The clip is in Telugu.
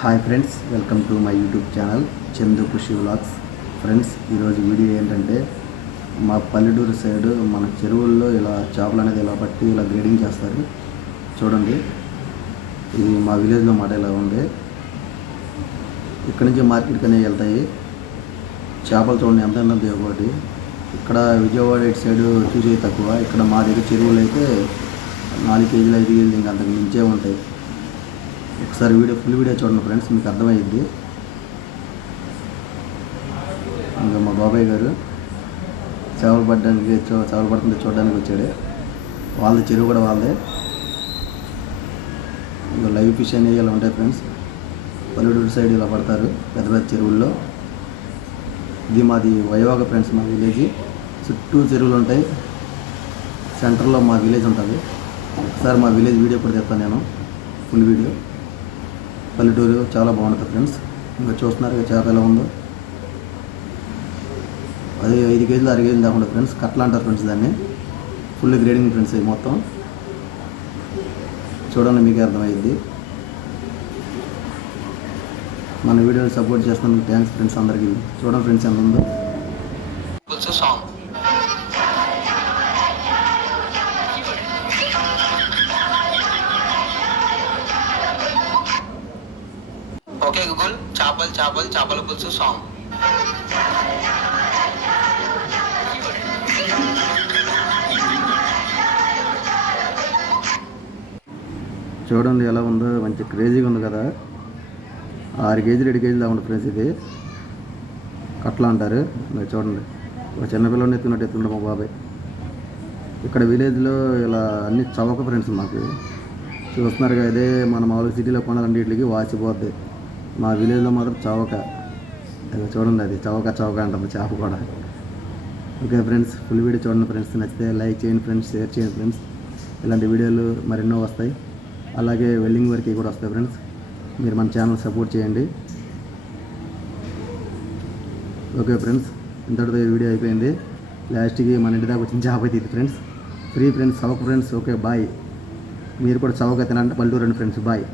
Hi friends welcome to my YouTube channel Chandu Khushi vlogs friends ఈరోజు వీడియో ఏంటంటే మా పల్లెటూరు సైడ్ మన చెరువుల్లో ఇలా చేపలు అనేది ఇలా పట్టి ఇలా గ్రేడింగ్ చేస్తారు. చూడండి ఇది మా విలేజ్లో మాట ఇలా ఉంది. ఇక్కడి నుంచి మార్కెట్కి అనేవి వెళ్తాయి. చేపలు చూడండి ఎంత ఎంత ఒకటి. ఇక్కడ విజయవాడ ఇటు సైడ్ చూసేవి తక్కువ. ఇక్కడ మా దగ్గర చెరువులు అయితే నాలుగు కేజీలు ఐదు కేజీలు ఇంకా అంతకు మించే ఉంటాయి. ఒకసారి వీడియో ఫుల్ వీడియో చూడండి ఫ్రెండ్స్ మీకు అర్థమైంది. ఇంకా మా బాబాయ్ గారు చేపలు పడడానికి చేపలు పడుతుంటే చూడడానికి వచ్చాడు. వాళ్ళది చెరువు కూడా వాళ్ళదే. ఇంకా లైవ్ ఫిష్ అనేవి ఇలా ఉంటాయి ఫ్రెండ్స్. పల్లెటూరు సైడ్ ఇలా పడతారు పెద్ద పెద్ద చెరువుల్లో. ఇది మాది వైవాగ ఫ్రెండ్స్ మా విలేజ్. చుట్టూ చెరువులు ఉంటాయి. సెంటర్లో మా విలేజ్ ఉంటుంది. ఒకసారి మా విలేజ్ వీడియో కూడా తెస్తాను నేను ఫుల్ వీడియో. పల్లెటూరు చాలా బాగుంటుంది ఫ్రెండ్స్. ఇంకా చూస్తున్నారు కదా చేప ఎలా ఉందో. అది ఐదు కేజీలు ఆరు కేజీలు దాకా ఫ్రెండ్స్. కట్ల అంటారు ఫ్రెండ్స్ దాన్ని. ఫుల్ గ్రేడింగ్ ఫ్రెండ్స్ ఇది మొత్తం. చూడండి మీకే అర్థమైద్ది మన వీడియోని సపోర్ట్ చేస్తున్నందుకు థ్యాంక్స్ ఫ్రెండ్స్ అందరికీ. చూడండి ఫ్రెండ్స్ ఎంత ఉందో. Okay Google. చేపలు చేపలు చేపల పులుసు సాంగ్. చూడండి ఎలా ఉందో మంచి క్రేజీగా ఉంది కదా. ఆరు కేజీలు ఏడు కేజీలు దాకా ఫ్రెండ్స్ ఇది. కట్ల అంటారు. ఇంకా చూడండి. ఒక చిన్నపిల్లని ఎత్తున్నట్టు ఎత్తుండే మా బాబాయ్. ఇక్కడ విలేజ్లో ఇలా అన్ని చవక ఫ్రెండ్స్ మాకు. చూస్తున్నారు కదా ఇదే మన మామూలుగా సిటీలో కొనాలన్నింటికి వాసిపోద్ది. మా విలేజ్లో మాత్రం చౌక. చూడండి అది చౌక చౌక అంటుంది చేప కూడా. ఓకే ఫ్రెండ్స్ ఫుల్ వీడియో చూడండి ఫ్రెండ్స్ నచ్చితే లైక్ చేయండి ఫ్రెండ్స్ షేర్ చేయండి ఫ్రెండ్స్. ఇలాంటి వీడియోలు మరెన్నో వస్తాయి. అలాగే వెల్డింగ్ వరకు కూడా వస్తాయి ఫ్రెండ్స్. మీరు మన ఛానల్ సపోర్ట్ చేయండి. ఓకే ఫ్రెండ్స్ ఇంతటితో ఈ వీడియో అయిపోయింది. లాస్ట్కి మన ఇంటి దాకా వచ్చిన జాబ్ అయితే ఫ్రెండ్స్. ఫ్రీ ఫ్రెండ్స్ చౌక ఫ్రెండ్స్ ఓకే బాయ్ మీరు కూడా చౌక తినంటే పల్లెటూరు ఫ్రెండ్స్ బాయ్